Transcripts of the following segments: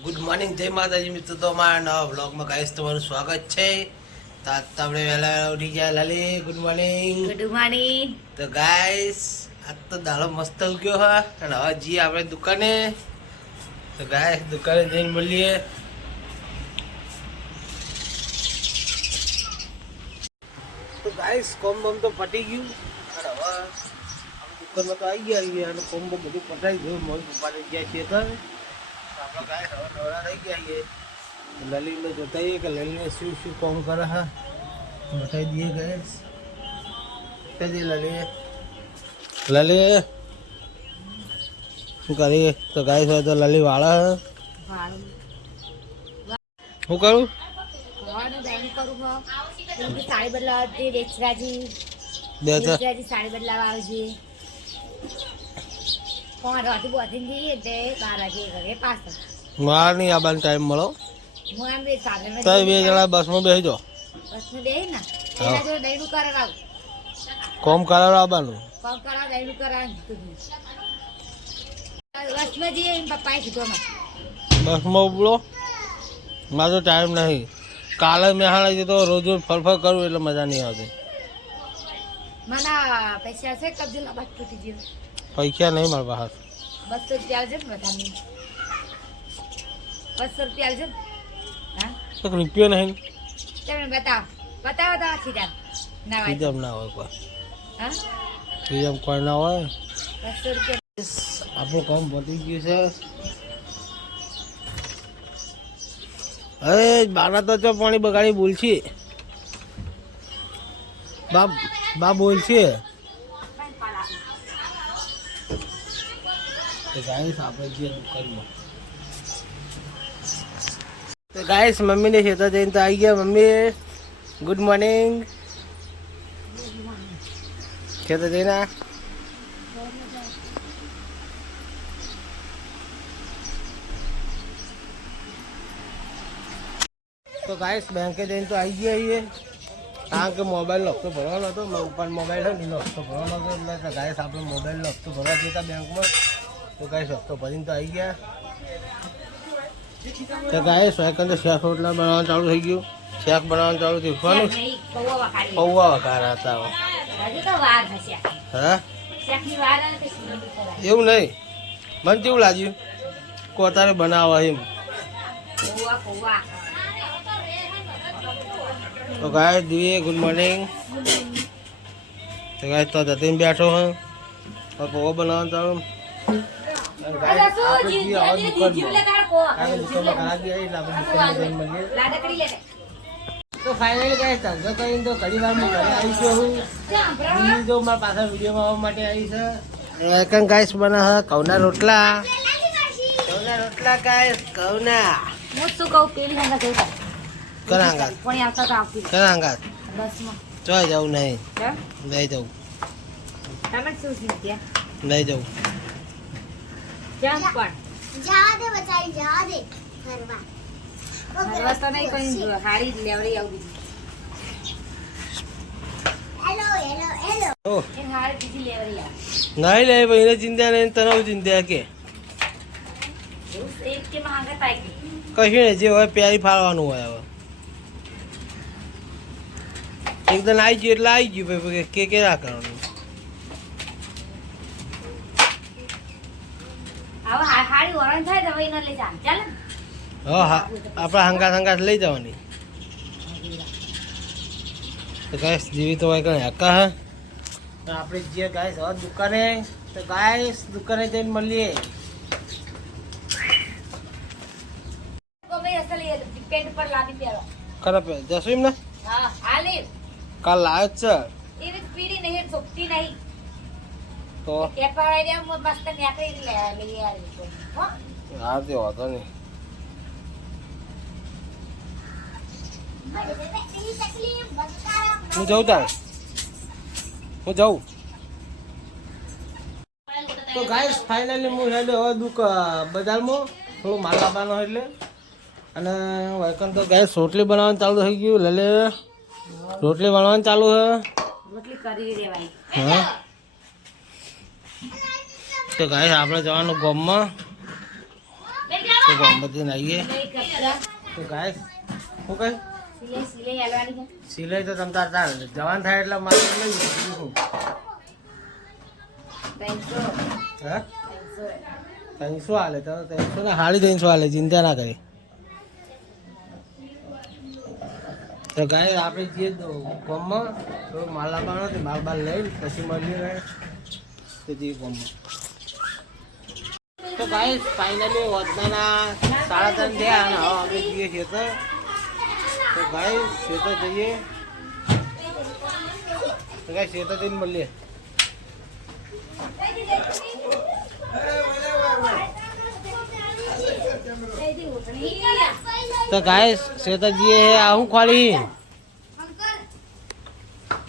Good morning, જય માતાજી મિત્રો. તો અમારા નવા વ્લોગમાં ગાઈસ તમારું સ્વાગત છે. તો આજ તો આપણે વહેલા ઉઠી ગયા. લલી ગુડ મોર્નિંગ. Good morning. તો ગાઈસ આજ તો દાડો મસ્ત ઉગ્યો હા, અને હવે જઈએ આપણે દુકાને. તો ગાઈસ દુકાને જઈને મળીએ. તો ગાઈસ કોમ બમ તો પટી ગયું, અને હવે દુકાનમાં તો આવી ગયા અને કોમ બમ બધું પટાઈ ગયું. મમ્મી પપ્પાને ગયા છીએ તો આપણે ગાય હવે નવરા થઈ ગયા છીએ. લલિતને જોતાઈએ કે લલિતને શું શું કામ કરે હા, બતાવી દઈએ ગાઈસ. લલી શું કરીએ? તો ગાઈસ હોય તો લલી વાળા શું કરું? સાડી બદલાવા વેચરાજી સાડી બદલાવા આવજે. કોણ રાતે બોધી જઈએ તે 12 વાગે ઘરે પાછા. મારા નહીં આવવાનો ટાઈમ મળો. હું આમ બે સાધન તો બે જણા બસમાં બેસી જાઓ. બસમાં બેહી ને એના જો દહીનું કરાવ કોમ કરાવવા આવવાનું. કોમ કરાવ દહીનું કરાવ બસમાં જઈએ એમ પપ્પાએ કીધું અમે. બસમાં ઉપડો, મારો ટાઈમ નહીં. કાલે મેહાણા જતો રોજ રોજ ફરફર કરું એટલે મજા નહીં આવતી. મને પૈસા છે કબજે લાબાદ તૂટી ગયો. પૈસા નહીં મારા પાસે. 200 રૂપિયા આવશે ને બધાની. 200 રૂપિયા આવશે ને. હા એક રૂપિયો નહીં. તમે બતાવો તો સીધા ના હોય. સીધમ ના હોય કોઈ. હા સીધમ કોઈ ના હોય. 200 રૂપિયા આપણું કામ પતી ગયું છે. અરે બાના તો પાણી બગાડી બોલ છે. બા બોલ છે. તો ગાઈસ આપણે જે દુકાનમાં તો ગાઈસ મમ્મીને ખેતર જઈને તો આવી ગયા. Mummy good morning. ખેતર જઈને તો ગાઈસ બેંકે જઈને તો આવી ગયા છીએ, કારણ કે મોબાઈલનો હપ્તો ભરવાનો હતો. મારા પપ્પાનો મોબાઈલ હતો એનો હપ્તો ભરવાનો હતો, એટલે ગાઈસ આપણે મોબાઈલનો હપ્તો ભરવા જતા બેંકમાં. તો ગાઈસ હપ્તો ભરીને તો આવી ગયા. તો ગાઈસ સેકન્ડ તો શેક રોટલા બનાવવાનું ચાલુ થઈ ગયું. શેક બનાવવાનું ચાલુ થયું. પૌવા વઘાર હતા. હા એવું નહીં, મને કેવું લાગ્યું કોતારે બનાવવા એમ. તો ગાઈસ દીએ ગુડ મોર્નિંગ. તો ગાઈસ તો જતીન બેઠો હે, પૌવા બનાવવાનું ચાલુ. તો ફાઇનલી ગાઈસ ધંધો કરીને તો ઘણી વાર ઘરે આવી ગયો હું. તો મારા પાછળ વિડીયોમાં આવવા માટે આવી છે. એકન ગાઈસ બના હે ઘઉંના રોટલા. ગાઈસ ઘઉંના હું શું કહું પેલી હંગા જોતા કરાંગાત પણ આવતા તો આવતી કરાંગાત બસમાં જોઈ જવું નહીં. કેમ નહીં જવું. તમે શું શીખ્યા? નહીં જવું. કેમ પણ જવા દે બચારી, જવા દે ફરવા. ફરવા તો નહીં કોઈ હારી જ લેવડી આવું હેલો હેલો હેલો. એ હારી બીજી લેવડી આવ નહીં લે ભાઈ, એને ચિંતા નહીં, તને ચિંતા કે એક કે માંગા તાકી કશું નહીં. જે હોય પ્યારી ફાળવાનું હોય. હવે એકદમ આવી ગયું એટલે આવી ગયું ભાઈ, કે ના કરવાનું. હવે હારી વરણ થાય તો એને લઈ જા ચાલે. હા આપણા હંગાત લઈ જવાની. તો ગાઈસ જેવી તો હોય કઈ હક્કા હા. આપણે જે ગાઈસ હવે દુકાને, તો ગાઈસ દુકાને જઈને મળીએ. પેન્ટ પર લાવી પહેરો. ખરાબ જશું એમ ને? હા હાલે કાલ લાવ્યો જ છે. એવી પીડી નહીં સોપતી નહીં તો એ પાડે આમ મસ્ત નેકળી લે લઈ આવી હો. હા તે વાંધો નહીં. હું જઉં તાર, હું જઉં. તો ગાઈસ ફાઇનલી હું હેડો હવે બજારમાં થોડું માલ લાવવાનો એટલે. અને વાયકન તો ગાઈસ રોટલી બનાવવાનું ચાલુ થઈ ગયું. લે રોટલી બનાવવાનું ચાલુ છે. રોટલી કરી દેવાય. હા તો ગાઈસ આપણે જવાનું ગામમાં. તો તો ગોમતીને આવીએ સિલાઈ કપડા તો ગાય શું કહે સિલાઈ આલવાની છે. સિલાઈ તો તમતાર તાર જવાન થાય એટલે મારે લઈ બીજું શું 300 હા 300 હાલે તો 300 ને 350 હાલે ચિંતા ના કરી તો ગાય આપણે જઈએ કોમમાં તો માલ લાવવાનો તો માલ બાલ લઈને પછી મળીએ ગાય તો જઈએ કોમમાં તો ગાય ફાઇનલી વધનાના 3:30 થયા અને હવે અમે જઈએ છીએ તો ગાય ખેતર જઈએ તો ગાય ખેતર જઈને મળીએ તો ગાય શેતાજીએ આવું ખોલી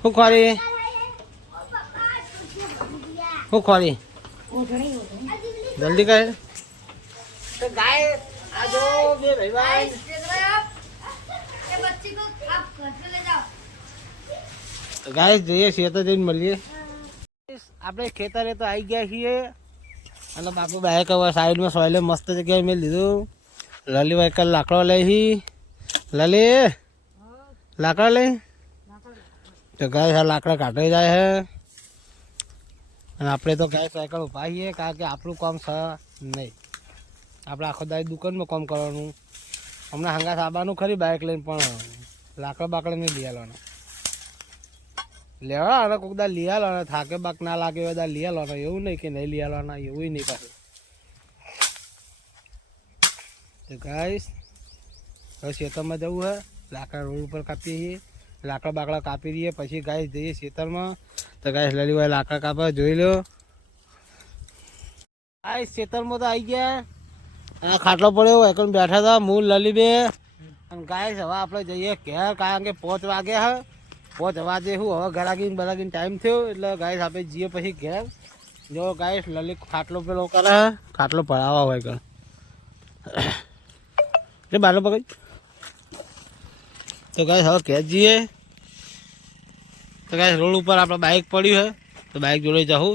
શું ખોલી જલ્દી કહે તો ગાય આ જો બે ભાઈ તો ગાય જઈએ શેતા જઈને મળીએ આપણે ખેતરે તો આવી ગયા છીએ અને બાપુ બાઈક હવે સાઈડમાં સોયલે મસ્ત જગ્યાએ મેં લીધું લલી વાયકલ લાકડો લઈ લલી લાકડા લઈ તો ગાય આ લાકડા કાઢી જાય છે અને આપણે તો ગાય સાયકલ ઉભા છીએ કારણ કે આપણું કામ છે નહીં આપણે આખો દાડી દુકાનમાં કામ કરવાનું હમણાં હંગા સાબાનું ખરી બાઇક લઈને પણ લાકડા બાકડા નહીં લઈ આવવાના લેવા અને કોઈક દા લઈ આવવાના થાકે બાક ના લાગે એવા દા લઈ આવવાના એવું નહીં કે નહીં લઈ આવવાના એવું નહીં પાછું તો ગાઈસ હવે ખેતરમાં જવું હે લાકડા રોડ ઉપર કાપીએ છીએ લાકડા બાકડા કાપી દઈએ પછી ગાય જઈએ ખેતરમાં તો ગાય લલીભાઈ લાકડા કાપવા જોઈ લો ગાય ખેતરમાં તો આવી ગયા અને ખાટલો પડ્યો એકમ બેઠા હતા હું લલી બે અને ગાય હવે આપણે જઈએ ઘેર કારણ કે 5 વાગે હે 5 વાગે શું હવે ગરાગીને બરાગીને ટાઈમ થયો એટલે ગાય આપણે જઈએ પછી ઘેર જો ગાય લલી ખાટલો પેલો કરે ખાટલો ભરાવા હોય કર એ બાલો પકડ તો ગાય હવે ઘેર જઈએ તો ગાય રોડ ઉપર આપણે બાઇક પડ્યું છે તો બાઇક જોડે જાઉં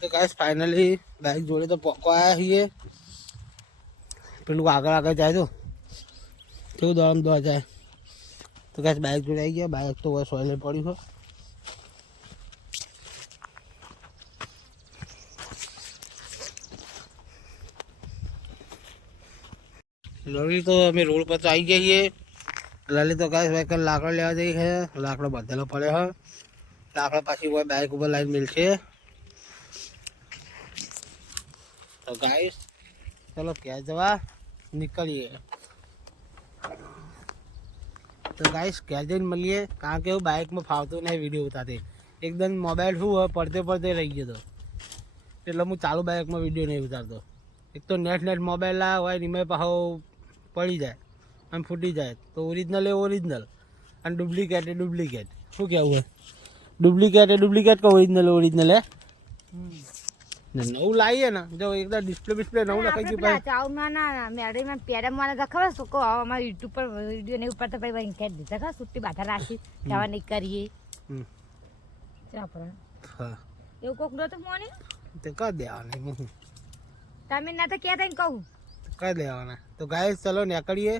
તો ગાય ફાઇનલી બાઇક જોડે તો પોકો આવ્યા છીએ પેલું આગળ જાય તો કેવું દોડ દોડ જાય તો ગાય બાઇક જોડે આવી ગયા બાઇક તો સોયલે પડ્યું છે લલી તો અમે રોડ પર તો આવી ગયા છીએ લલી તો ગાય સાયકલ લાકડા લેવા જઈ છે લાકડો બધેલો પડે છે લાકડા પાછી હોય બાઇક ઉપર લાઈન મિલશે તો ગાય ચલો ક્યાં જવા નીકળીએ તો ગાય ક્યાં જઈને મળીએ કારણ કે એવું બાઇકમાં ફાવતું નહીં વિડીયો ઉતારતી એકદમ મોબાઈલ શું હોય પડતે રહી ગયો હતો એટલે હું ચાલુ બાઇકમાં વિડીયો નહીં ઉતારતો એક તો નેટ મોબાઈલ હોય એમાં પાછો પડી જાય અને ફૂટી જાય તો ઓરિજિનલ એ ઓરિજિનલ અને ડુપ્લિકેટ શું કહેવું હોય ડુપ્લિકેટ કે ઓરિજિનલ હે નવું લાવીએ ને જો એકદમ ડિસ્પ્લે નવું લખાઈ ગયું ભાઈ ચાવ ના મેડીમાં પેડમ મને તો ખબર શું કહો અમારા યુટ્યુબ પર વિડીયો નહીં ઉપર તો ભાઈ ભાઈ કહી દીધા ખબર સુટ્ટી બાધા રાખી જવા નહીં કરીએ હા એવું કોક નતું મોને તે કરી દેવાના તમે ના તો ક્યાં થઈને કહું કરી દેવાના તો ગાય ચલો નીકળીએ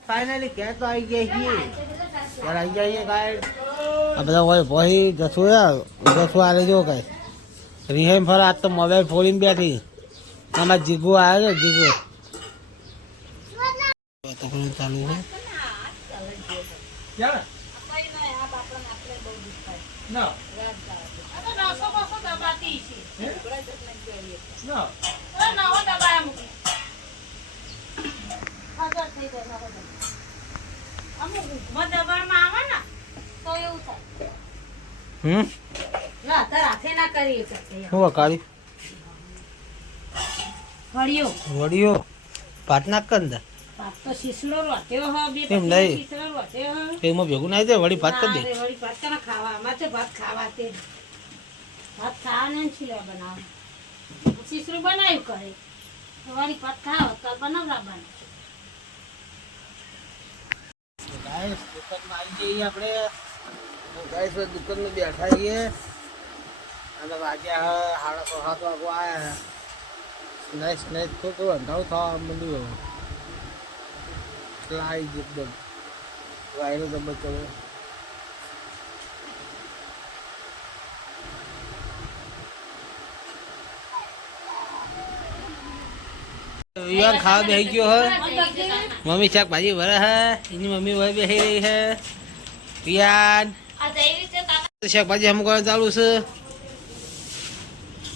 ફાઇનલી ક્યાં તો આવી ગયા છીએ યાર આવી જઈએ ગાય આ બધા હોય ભાઈ જશું આલે જો કાંઈ રિહેમ ફર આજ તો મોબાઈલ ફોડીને બેઠી આમાં જીગો આવ્યો છે જીગો ચાલુ છે શું વકાળી વડીયો પાટ નાખ કર અંદર કેમ નહીં એમાં ભેગું નાખી દે વળી ભાત કરી દે આપણે દુકાનમાં બેઠા છીએ અને વાગ્યા 7:30 વાગો આવ્યા નાઈસ નાઈસ તો અંધારું થવા માંડ્યું હવે લાઈટ એકદમ વાયરો જબર ચડે વિવાન ખાવા બેસી ગયો હે મમ્મી શાકભાજી ભરે હે એની મમ્મી વહી બેસી રહી હે વિયાન શાકભાજી હમ કરવાનું ચાલુ છે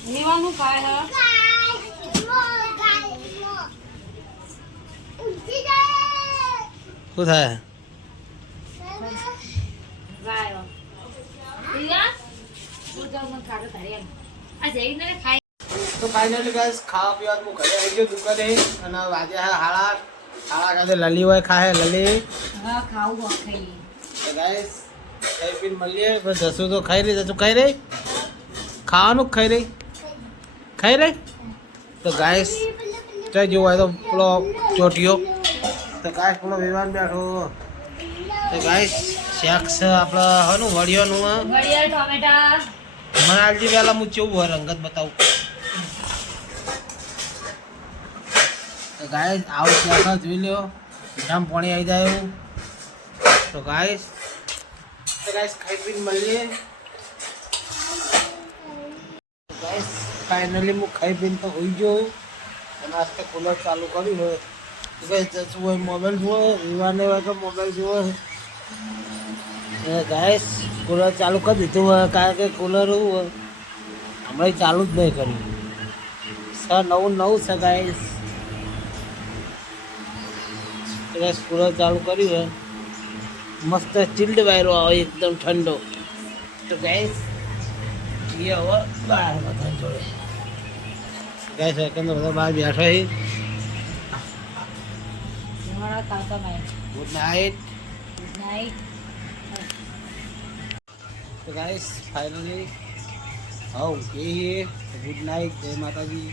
નીવાનું ખાય હે શું થાય ગાયો રિયા તું જાવ મન ખાડો તારે એમ આ જઈને ખાય તો ફાઇનલી ગાઈસ ખાવા પીવા હું ઘરે આવી ગયો દુકાને અને વાજે હે હાડા સાથે લલી હોય ખાહે લલી હા ખાવું હો ખાઈ તો ગાઈસ ખાઈ પીને મળીએ બસ જસું તો ખાઈ રહી જસું ખાઈ રહી ખાવાનું ખાઈ રહી તો ગાઈસ ચાઈ જેવું હોય તો પેલો ચોટીયો તો ગાઈસ પેલો વિમાન બેઠો તો ગાઈસ શાક છે આપણે હનું વડિયાનું વડિયાળ ટોમેટા મને આલજી પહેલાં હું કેવું હોય રંગત બતાવું તો ગાઈસ આવું શાક જોઈ લ્યો જામ પાણી આવી જાય એવું તો ગાઈસ ખાઈ પીને મળીએ ગાઈસ ફાઇનલી હું ખાઈ પીને તો હોઈ ગયો અને આસ્તે કુલર ચાલુ કર્યું હોય તો ગાઈસ જશું હોય મોબાઈલ જુઓ વિવાને હોય તો મોબાઈલ જુઓ ગાઈસ કુલર ચાલુ કરી દીધું હોય કારણ કે કુલર એવું હોય હમણાં ચાલુ જ નહીં કર્યું નવું છે ગાઈસ કુલર ચાલુ કર્યું હોય મસ્ત ચિલ્ડ વાયરો આવે એકદમ ઠંડો તો ગાઈસ એ હવે બહાર બધા જોડે ગાઈસ એકંદર બધા બહાર બેઠો છે મારા કાકા ભાઈ ગુડ નાઇટ ગુડ નાઈટ તો ગાઈસ ફાઇનલી હા કે ગુડ નાઇટ જય માતાજી